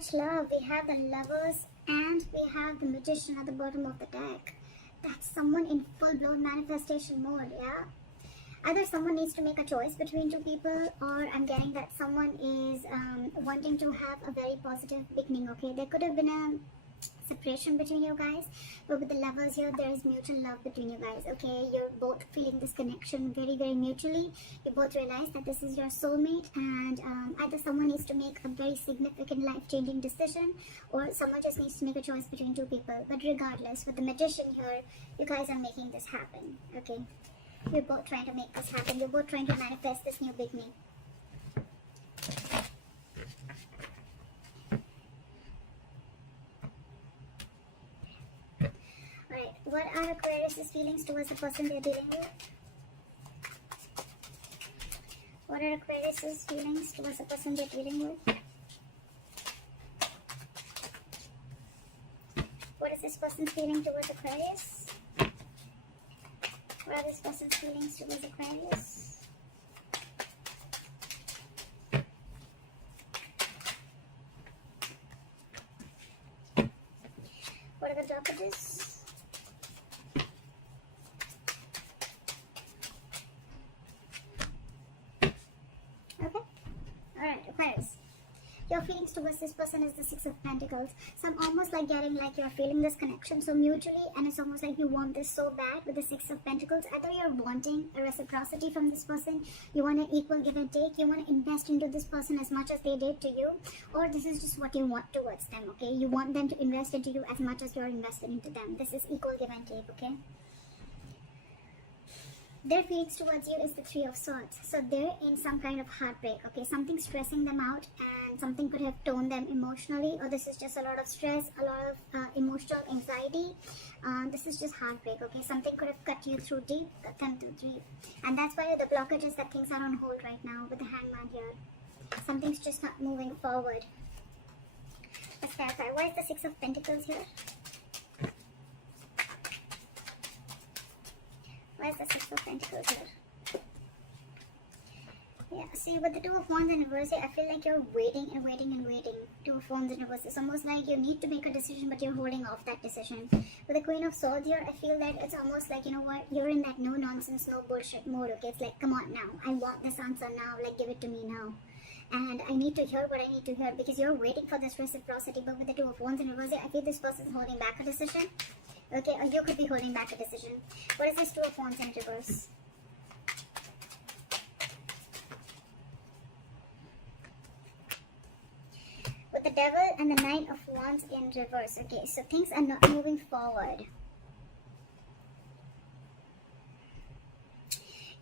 much love. We have the Lovers and we have the Magician at the bottom of the deck. That's someone in full-blown manifestation mode, yeah? Either someone needs to make a choice between two people, or I'm getting that someone is wanting to have a very positive beginning, okay? There could have been a separation between you guys, but with the Lovers here, there is mutual love between you guys, okay? You're both feeling this connection very, very mutually. You both realize that this is your soulmate, and either someone needs to make a very significant life-changing decision, or someone just needs to make a choice between two people. But regardless, with the Magician here, you guys are making this happen, okay? You're both trying to make this happen. You're both trying to manifest this new beginning. Alright, what are Aquarius' feelings towards the person they're dealing with? What are Aquarius' feelings towards the person they're dealing with? What is this person's feeling towards Aquarius? What are this person's feelings towards Aquarius? What are the blockages? Okay. Alright, Aquarius. Your feelings towards this person is the Six of Pentacles. So I'm almost like getting like you're feeling this connection so mutually, and it's almost like you want this so bad with the Six of Pentacles. Either you're wanting a reciprocity from this person, you want an equal give and take, you want to invest into this person as much as they did to you, or this is just what you want towards them, okay? You want them to invest into you as much as you're invested into them. This is equal give and take, okay? Their feelings towards you is the Three of Swords. So they're in some kind of heartbreak, okay? Something stressing them out, and something could have toned them emotionally, or this is just a lot of stress, a lot of emotional anxiety. This is just heartbreak, okay? Something could have cut you through deep, cut them through deep. And that's why the blockage is that things are on hold right now with the Hangman here. Something's just not moving forward. Let's clarify. Why is the Six of Pentacles here? Why is the Six of Pentacles here? Yeah, see, with the Two of Wands in reverse, I feel like you're waiting and waiting and waiting. Two of Wands in reverse. It's almost like you need to make a decision, but you're holding off that decision. With the Queen of Swords here, I feel that it's almost like, you know what, you're in that no nonsense, no bullshit mode, okay? It's like, come on now. I want this answer now. Like, give it to me now. And I need to hear what I need to hear, because you're waiting for this reciprocity. But with the Two of Wands in reverse, I feel this person is holding back a decision. Okay, or you could be holding back a decision. What is this Two of Wands in reverse? With the Devil and the Nine of Wands in reverse. Okay, so things are not moving forward.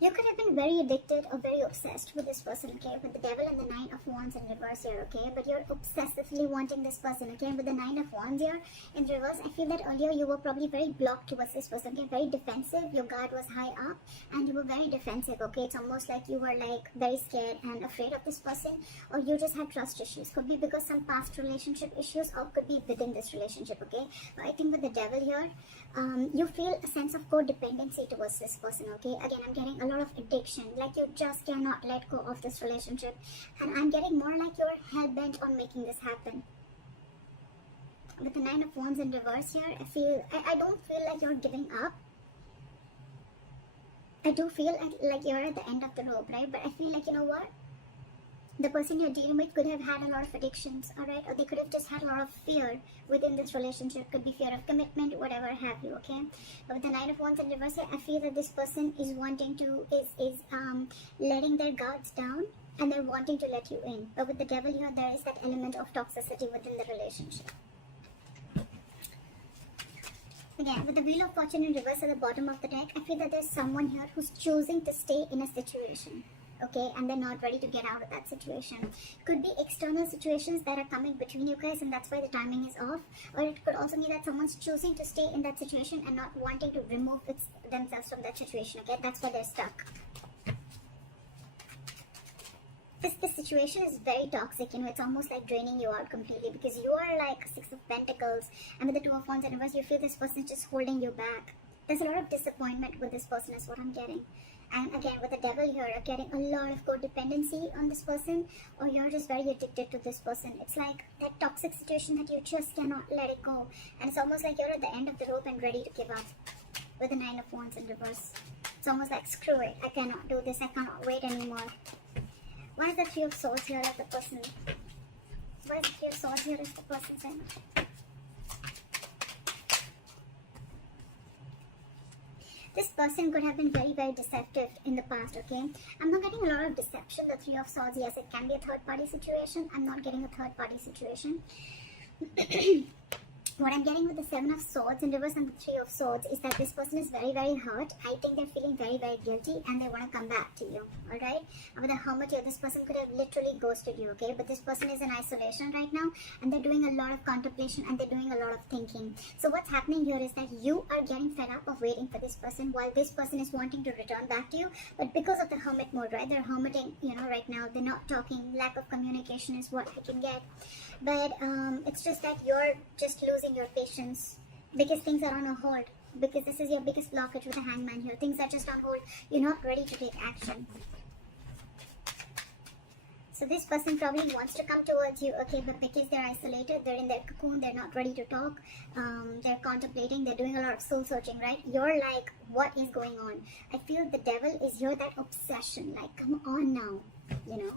You could have been very addicted or very obsessed with this person, okay? With the Devil and the Nine of Wands in reverse here, okay? But you're obsessively wanting this person, okay? With the Nine of Wands here in reverse, I feel that earlier you were probably very blocked towards this person, okay? Very defensive. Your guard was high up and you were very defensive, okay? It's almost like you were like very scared and afraid of this person, or you just had trust issues. Could be because some past relationship issues, or could be within this relationship, okay? But I think with the Devil here, you feel a sense of codependency towards this person, okay? Again, I'm getting a lot of addiction, like you just cannot let go of this relationship, and I'm getting more like you're hell-bent on making this happen. With the Nine of Wands in reverse here, I don't feel like you're giving up. I do feel like you're at the end of the rope, right? But I feel like, you know what? The person you're dealing with could have had a lot of addictions, alright? Or they could have just had a lot of fear within this relationship. Could be fear of commitment, whatever have you, okay? But with the Nine of Wands in reverse, I feel that this person is wanting to, is letting their guards down, and they're wanting to let you in. But with the Devil here, there is that element of toxicity within the relationship. Again, with the Wheel of Fortune in reverse at the bottom of the deck, I feel that there's someone here who's choosing to stay in a situation. Okay, and they're not ready to get out of that situation. Could be external situations that are coming between you guys, and that's why the timing is off. Or it could also mean that someone's choosing to stay in that situation and not wanting to remove themselves from that situation. Okay, that's why they're stuck. This situation is very toxic, you know, it's almost like draining you out completely, because you are like Six of Pentacles, and with the Two of Wands in reverse, you feel this person is just holding you back. There's a lot of disappointment with this person is what I'm getting. And again, with the devil here, I'm getting a lot of codependency on this person, or you're just very addicted to this person. It's like that toxic situation that you just cannot let it go. And it's almost like you're at the end of the rope and ready to give up with the 9 of Wands in reverse. It's almost like, screw it, I cannot do this, I cannot wait anymore. Why is the 3 of Swords here as the person? Why is the 3 of Swords here as the person saying? This person could have been very, very deceptive in the past, okay? I'm not getting a lot of deception. The 3 of Swords, yes, it can be a third-party situation. I'm not getting a third-party situation. What I'm getting with the 7 of Swords in reverse and the 3 of Swords is that this person is very, very hurt. I think they're feeling very, very guilty and they want to come back to you, alright? And with the Hermit here, this person could have literally ghosted you, okay? But this person is in isolation right now and they're doing a lot of contemplation and they're doing a lot of thinking. So what's happening here is that you are getting fed up of waiting for this person while this person is wanting to return back to you. But because of the Hermit mode, right? They're hermiting, you know, right now. They're not talking. Lack of communication is what I can get. But it's just that you're just losing your patience because things are on a hold, because this is your biggest blockage with the Hangman here. Things are just on hold. You're not ready to take action. So this person probably wants to come towards you, okay, but because they're isolated, they're in their cocoon, they're not ready to talk, they're contemplating, they're doing a lot of soul searching, right? You're like, what is going on? I feel the devil is here, that obsession, like, come on now, you know?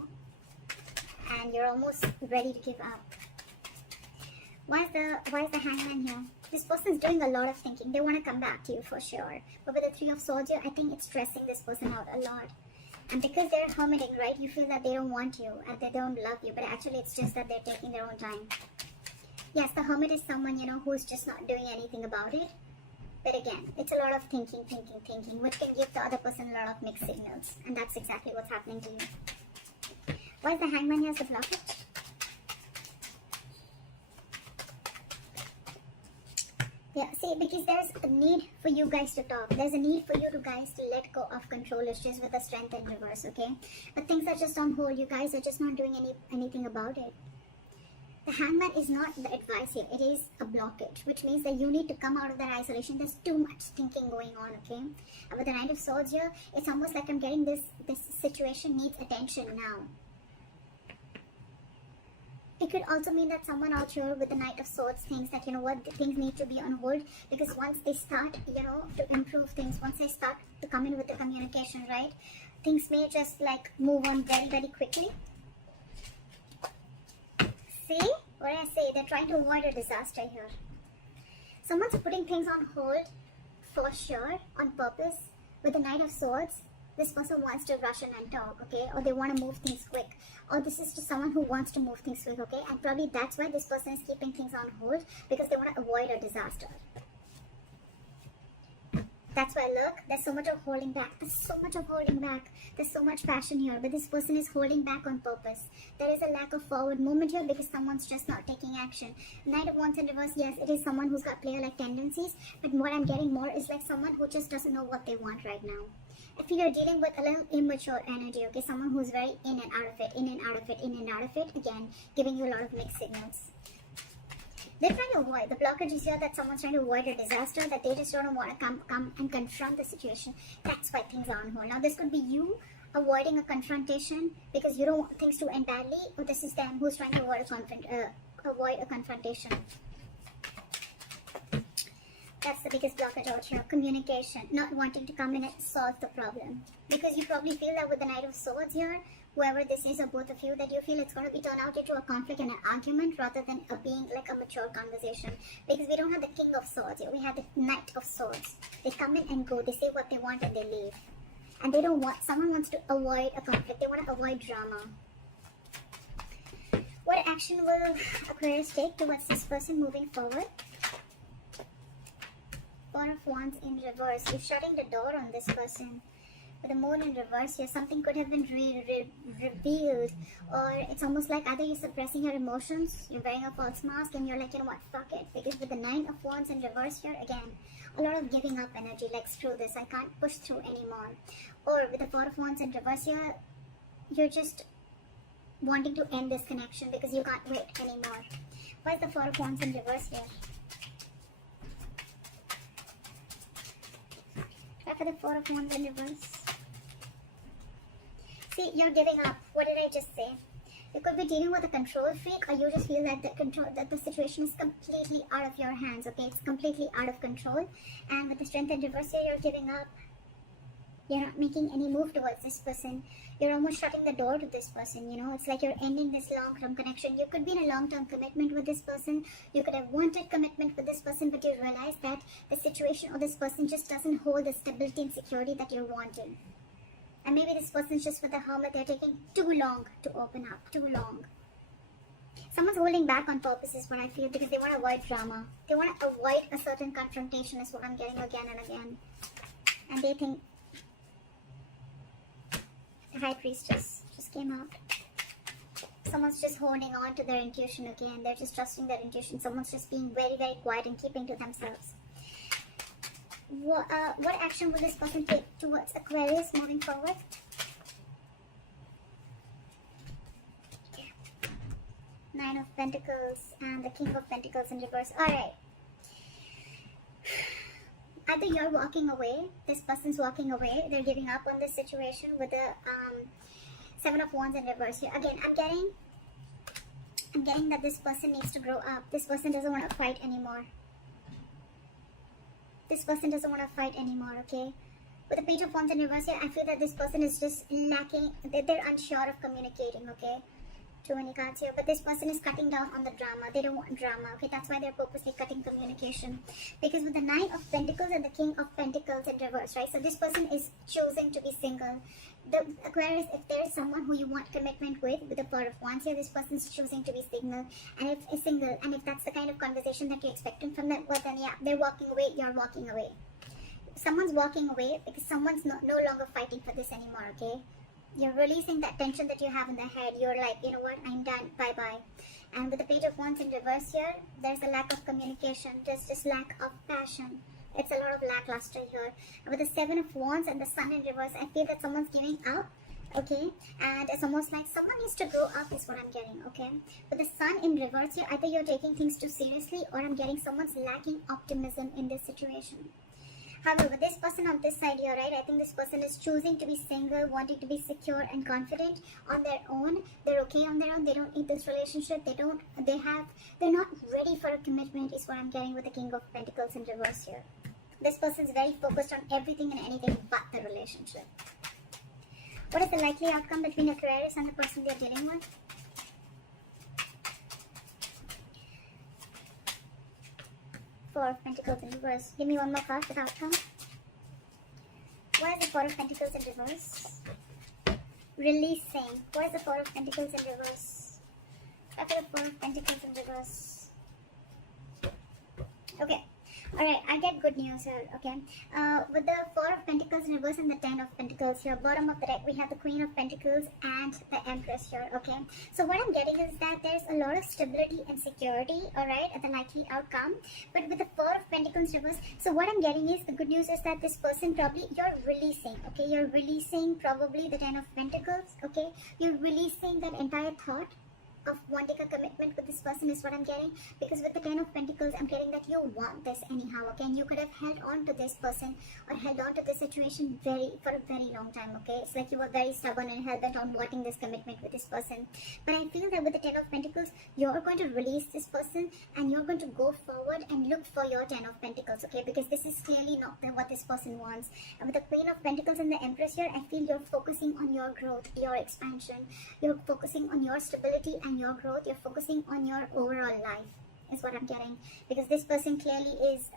And you're almost ready to give up. Why is the Hangman here? This person's doing a lot of thinking. They want to come back to you for sure. But with the 3 of Swords here, I think it's stressing this person out a lot. And because they're hermiting, right, you feel that they don't want you and they don't love you. But actually, it's just that they're taking their own time. Yes, the Hermit is someone, you know, who's just not doing anything about it. But again, it's a lot of thinking, which can give the other person a lot of mixed signals. And that's exactly what's happening to you. Why is the Hangman here as the blockage? Yeah, see, because there's a need for you guys to talk. There's a need for you guys to let go of control issues with the Strength in reverse, okay? But things are just on hold. You guys are just not doing anything about it. The Hangman is not the advice here. It is a blockage, which means that you need to come out of that isolation. There's too much thinking going on, okay? And with the Knight of Swords here, it's almost like I'm getting this situation needs attention now. It could also mean that someone out here with the Knight of Swords thinks that, you know what, things need to be on hold, because once they start, you know, to improve things, once they start to come in with the communication, right, things may just like move on very, very quickly. See what I say? They're trying to avoid a disaster here. Someone's putting things on hold for sure, on purpose. With the Knight of Swords, this person wants to rush in and talk, okay? Or they want to move things quick. Or this is just someone who wants to move things quick, okay? And probably that's why this person is keeping things on hold, because they want to avoid a disaster. That's why, look, there's so much of holding back. There's so much of holding back. There's so much passion here, but this person is holding back on purpose. There is a lack of forward movement here because someone's just not taking action. Knight of Wands in reverse, yes, it is someone who's got player-like tendencies, but what I'm getting more is like someone who just doesn't know what they want right now. I feel you're dealing with a little immature energy, okay? Someone who's very in and out of it, in and out of it, in and out of it. Again, giving you a lot of mixed signals. They're trying to avoid. The blockage is here that someone's trying to avoid a disaster, that they just don't want to come and confront the situation. That's why things are on hold. Now, this could be you avoiding a confrontation because you don't want things to end badly, or this is them who's trying to avoid a confrontation. That's the biggest blockage out here. Communication. Not wanting to come in and solve the problem. Because you probably feel that with the Knight of Swords here, whoever this is or both of you, that you feel it's going to be turned out into a conflict and an argument rather than being like a mature conversation. Because we don't have the King of Swords here. We have the Knight of Swords. They come in and go. They say what they want and they leave. And they don't want, someone wants to avoid a conflict. They want to avoid drama. What action will Aquarius take towards this person moving forward? Four of Wands in reverse. You're shutting the door on this person. With the Moon in reverse here, something could have been revealed, or it's almost like either you're suppressing your emotions, you're wearing a false mask, and you're like, you know what, fuck it. Because with the Nine of Wands in reverse here, again, a lot of giving up energy, like screw this, I can't push through anymore. Or with the Four of Wands in reverse here, you're just wanting to end this connection because you can't wait anymore. Why is the Four of Wands in reverse here? for the Four of Wands in reverse. See, you're giving up. What did I just say? You could be dealing with a control freak, or you just feel that the situation is completely out of your hands, okay? It's completely out of control. And with the Strength in reverse here, you're giving up. You're not making any move towards this person. You're almost shutting the door to this person, you know? It's like you're ending this long-term connection. You could be in a long-term commitment with this person. You could have wanted commitment with this person, but you realize that the situation or this person just doesn't hold the stability and security that you're wanting. And maybe this person's just with the Hermit. They're taking too long to open up. Too long. Someone's holding back on purpose is what I feel, because they want to avoid drama. They want to avoid a certain confrontation is what I'm getting again and again. And they think... The High Priestess just came out. Someone's just holding on to their intuition again. They're just trusting their intuition. Someone's just being very, very quiet and keeping to themselves. What action will this person take towards Aquarius moving forward? Yeah. Nine of Pentacles and the King of Pentacles in reverse. Alright. Either you're walking away, this person's walking away, they're giving up on this situation with the Seven of Wands in reverse here. Again, I'm getting that this person needs to grow up. This person doesn't want to fight anymore. This person doesn't want to fight anymore, okay? With the Page of Wands in reverse here, I feel that this person is just lacking, they're unsure of communicating, okay? Too many cards here, but this person is cutting down on the drama. They don't want drama, okay? That's why they're purposely cutting communication. Because with the Nine of Pentacles and the King of Pentacles in reverse, right? So this person is choosing to be single. The Aquarius, if there is someone who you want commitment with the Four of Wands here, this person's choosing to be single. And if it's single, and if that's the kind of conversation that you're expecting from them, well then yeah, they're walking away, you're walking away. Someone's walking away because someone's no longer fighting for this anymore, okay? You're releasing that tension that you have in the head. You're like, you know what, I'm done, bye-bye. And with the Page of Wands in reverse here, there's a lack of communication. There's just lack of passion. It's a lot of lackluster here. And with the Seven of Wands and the Sun in reverse, I feel that someone's giving up, okay? And it's almost like someone needs to grow up is what I'm getting, okay? With the Sun in reverse here, either you're taking things too seriously, or I'm getting someone's lacking optimism in this situation. However, this person on this side here, right, I think this person is choosing to be single, wanting to be secure and confident on their own. They're okay on their own. They don't need this relationship. They're not ready for a commitment is what I'm getting with the King of Pentacles in reverse here. This person's very focused on everything and anything but the relationship. What is the likely outcome between Aquarius and the person they're dealing with? Four of Pentacles in reverse. Give me one more card for the outcome. What is the Four of Pentacles in reverse? Releasing. What is the Four of Pentacles in reverse? Try for the Four of Pentacles in reverse. Okay. Alright, I get good news here, okay? With the Four of Pentacles in reverse and the Ten of Pentacles here, bottom of the deck, we have the Queen of Pentacles and the Empress here, okay? So what I'm getting is that there's a lot of stability and security, alright, at the likely outcome. But with the Four of Pentacles reverse, so what I'm getting is, the good news is that this person probably, you're releasing, okay? You're releasing probably the Ten of Pentacles, okay? You're releasing that entire thought of wanting a commitment with this person is what I'm getting, because with the Ten of Pentacles I'm getting that you want this anyhow, okay? And you could have held on to this person or held on to this situation for a very long time, okay? It's like you were very stubborn and hell-bent on wanting this commitment with this person. But I feel that with the Ten of Pentacles, you're going to release this person and you're going to go forward and look for your Ten of Pentacles, okay? Because this is clearly not what this person wants. And with the Queen of Pentacles and the Empress here, I feel you're focusing on your growth, your expansion. You're focusing on your stability and your growth. You're focusing on your overall life is what I'm getting, because this person clearly is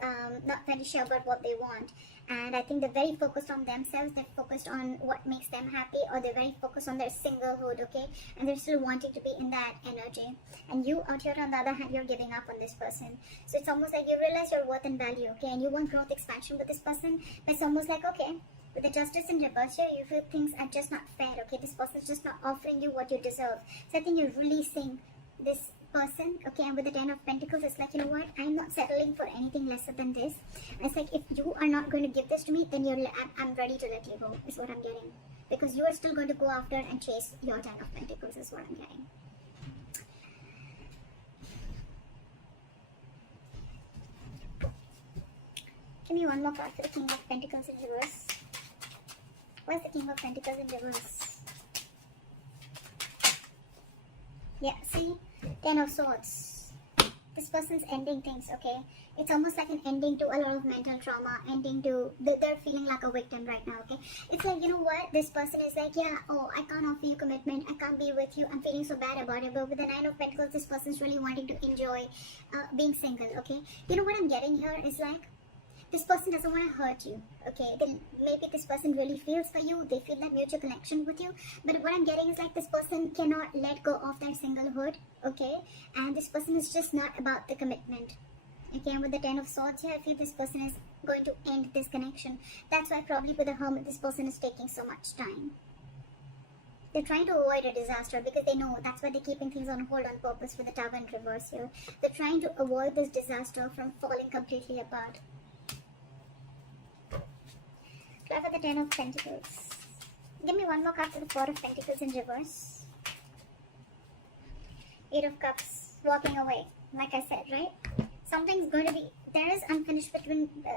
not very sure about what they want, and I think they're very focused on themselves. They're focused on what makes them happy, or they're very focused on their singlehood, okay? And they're still wanting to be in that energy. And you out here on the other hand, you're giving up on this person. So it's almost like you realize your worth and value, okay? And you want growth, expansion with this person, but it's almost like, okay, with the Justice in reverse here, you feel things are just not fair, okay? This person's just not offering you what you deserve. So I think you're releasing this person, okay? And with the Ten of Pentacles, it's like, you know what? I'm not settling for anything lesser than this. And it's like, if you are not going to give this to me, then I'm ready to let you go, is what I'm getting. Because you are still going to go after and chase your Ten of Pentacles, is what I'm getting. Give me one more card for the King of Pentacles in reverse. is the King of Pentacles in reverse? Yeah, see? 10 of Swords. This person's ending things, okay? It's almost like an ending to a lot of mental trauma, ending to, they're feeling like a victim right now, okay? It's like, you know what? This person is like, yeah, oh, I can't offer you commitment. I can't be with you. I'm feeling so bad about it. But with the 9 of Pentacles, this person's really wanting to enjoy being single, okay? You know what I'm getting here is like, this person doesn't want to hurt you, okay? Maybe this person really feels for you. They feel that mutual connection with you. But what I'm getting is like this person cannot let go of their singlehood, okay? And this person is just not about the commitment. Okay, and with the 10 of Swords here, I feel this person is going to end this connection. That's why probably with the Hermit, this person is taking so much time. They're trying to avoid a disaster because they know that's why they're keeping things on hold on purpose with the Tower in reverse here. They're trying to avoid this disaster from falling completely apart. Try for the 10 of Pentacles. Give me one more card for the 4 of Pentacles in reverse. 8 of Cups. Walking away. Like I said, right? Something's going to be, there is unfinished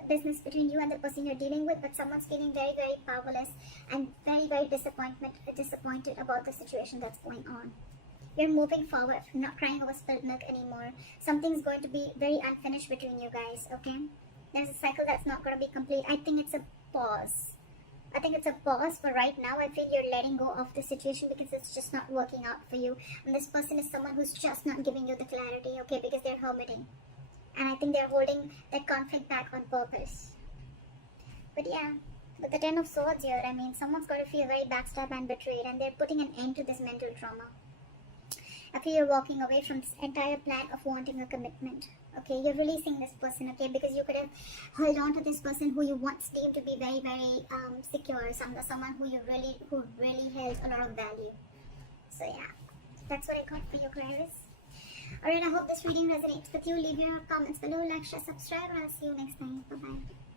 business between you and the person you're dealing with, but someone's feeling very, very powerless and very, very disappointed about the situation that's going on. You're moving forward, not crying over spilled milk anymore. Something's going to be very unfinished between you guys, okay? There's a cycle that's not going to be complete. I think it's a pause. I think it's a pause for right now. I feel you're letting go of the situation because it's just not working out for you. And this person is someone who's just not giving you the clarity, okay, because they're hermiting. And I think they're holding that conflict back on purpose. But yeah, with the 10 of Swords here, I mean, someone's got to feel very backstabbed and betrayed, and they're putting an end to this mental trauma. I feel you're walking away from this entire plan of wanting a commitment. Okay, you're releasing this person, okay, because you could have held on to this person who you once deemed to be very, very secure, someone who really held a lot of value. So yeah, that's what I got for you, Aquarius. Alright, I hope this reading resonates with you. Leave your comments below, like, share, subscribe, and I'll see you next time. Bye-bye.